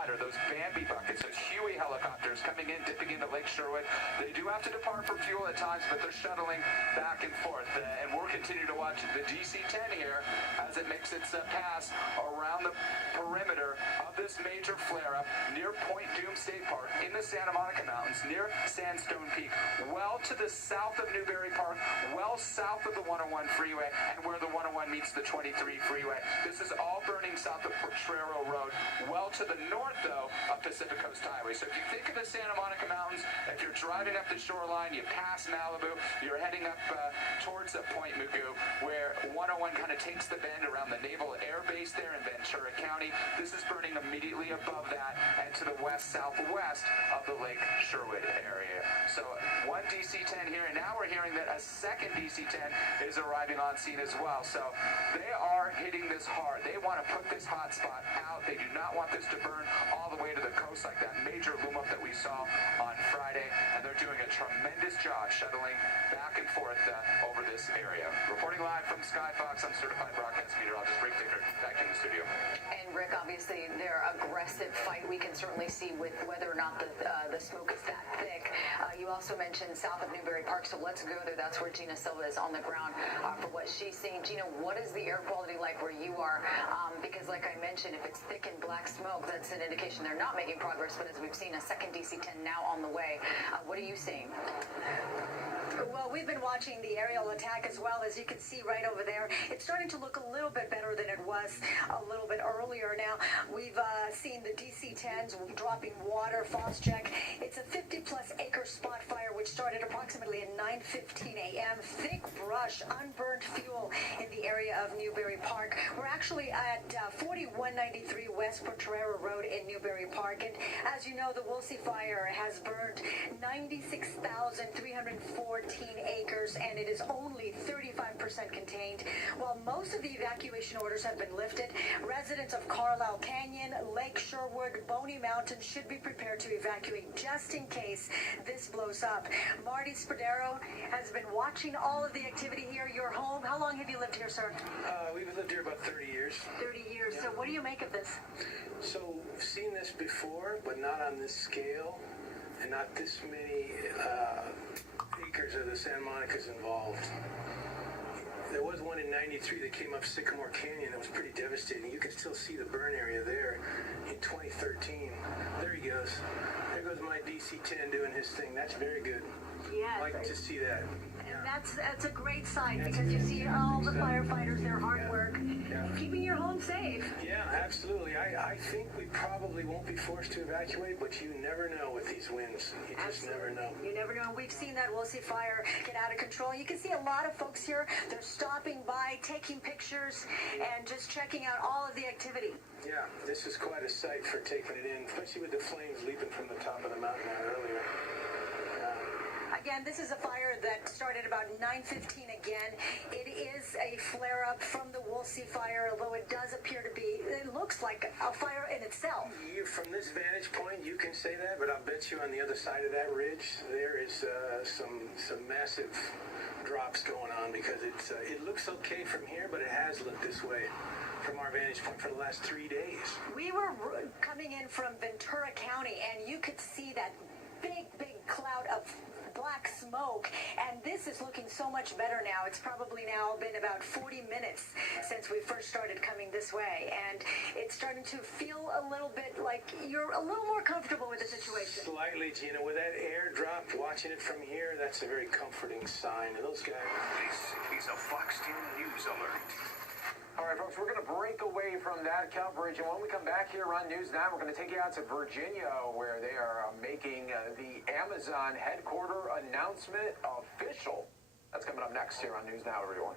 spot are those Bambi buckets, those Huey helicopters coming in, dipping into Lake Sherwood. They do have to depart for fuel at times, but they're shuttling back and forth. And we'll continue to watch the DC-10 here as it makes its pass around the perimeter of this major flare-up near Point Doom State Park in the Santa Monica Mountains, near Sandstone Peak, well to the south of Newberry Park, well south of the 101 freeway, and where the 101 meets the 23 freeway. This is all burning south of Potrero Road, well to the north, though, of Pacific Coast Highway. So if you think of the Santa Monica Mountains, if you're driving up the shoreline, you pass Malibu, you're heading up towards Point Mugu, where 101 kind of takes the bend around the Naval Air Base there in Ventura County. This is burning immediately above that and to the west-southwest of the Lake Sherwood area. So one DC-10 here, and now we're hearing that a second DC-10 is arriving on scene as well. So they are hitting this hard. They want to put this hot spot out. They do not want this to burn all the way to the coast like that major loom up that we saw on Friday, and they're doing a tremendous job shuttling back and forth over this area. Reporting live from Sky Fox, I'm certified broadcast meteorologist Rick Dicker, back in the studio. And Rick, obviously their aggressive fight we can certainly see with whether or not the smoke is that thick. You also mentioned south of Newberry Park, so let's go there. That's where Gina Silva is on the ground for what she's seeing. Gina, what is the air quality like where you are? Because like I mentioned, if it's thick and black smoke, that's an indication they're not making progress. But as we've seen, a second DC-10 now on the way. What are you seeing? Well, we've been watching the aerial attack as well. As you can see right over there, it's starting to look a little bit better than it was a little bit earlier. Now, we've seen the DC-10s dropping water, check. It's a 50-plus acre spot fire, which started approximately at 9:15 a.m. Thick brush, unburned fuel in the area of Newberry Park. We're actually at 4193 West Potrero Road in Newberry Park. And as you know, the Woolsey fire has burned 96,314 acres, and it is only 35% contained. While most of the evacuation orders have been lifted, residents of Carlisle Canyon, Lake Sherwood, Boney Mountain should be prepared to evacuate just in case this blows up. Marty Spadero has been watching all of the activity here. Your home, how long have you lived here, sir? We've lived here about 30 years. 30 years. Yeah. So what do you make of this? So we've seen this before, but not on this scale, and not this many acres of the Santa Monica's involved. There was one in 93 that came up Sycamore Canyon that was pretty devastating. You can still see the burn area there in 2013. There he goes. There goes my DC-10 doing his thing. That's very good. Yeah. I like to see that. And that's a great sign, because you see all the firefighters, their hard work, keeping your home safe. Yeah, absolutely. I think we probably won't be forced to evacuate, but you never know with these winds. You just never know. You never know. We've seen that Woolsey fire get out of control. You can see a lot of folks here. They're stopping by, taking pictures, and just checking out all of the activity. Yeah, this is quite a sight for taking it in, especially with the flames leaping from the top of the mountain earlier. Again, this is a fire that started about 9:15 again. It is a flare-up from the Woolsey fire, although it does appear to be, it looks like a fire in itself. From this vantage point, you can say that, but I'll bet you on the other side of that ridge, there is some massive drops going on, because it looks okay from here, but it has looked this way from our vantage point for the last 3 days. We were coming in from Ventura County, and you could see that big cloud of black smoke, and this is looking so much better now. It's probably now been about 40 minutes since we first started coming this way, and it's starting to feel a little bit like you're a little more comfortable with the situation. Slightly, Gina. With that air drop, watching it from here, that's a very comforting sign. And those guys... This is a Fox 10 News Alert. All right, folks, we're going to break away from that coverage, and when we come back here on News 9, we're going to take you out to Virginia, where they are making the Amazon headquarter announcement official. That's coming up next here on News Now, everyone.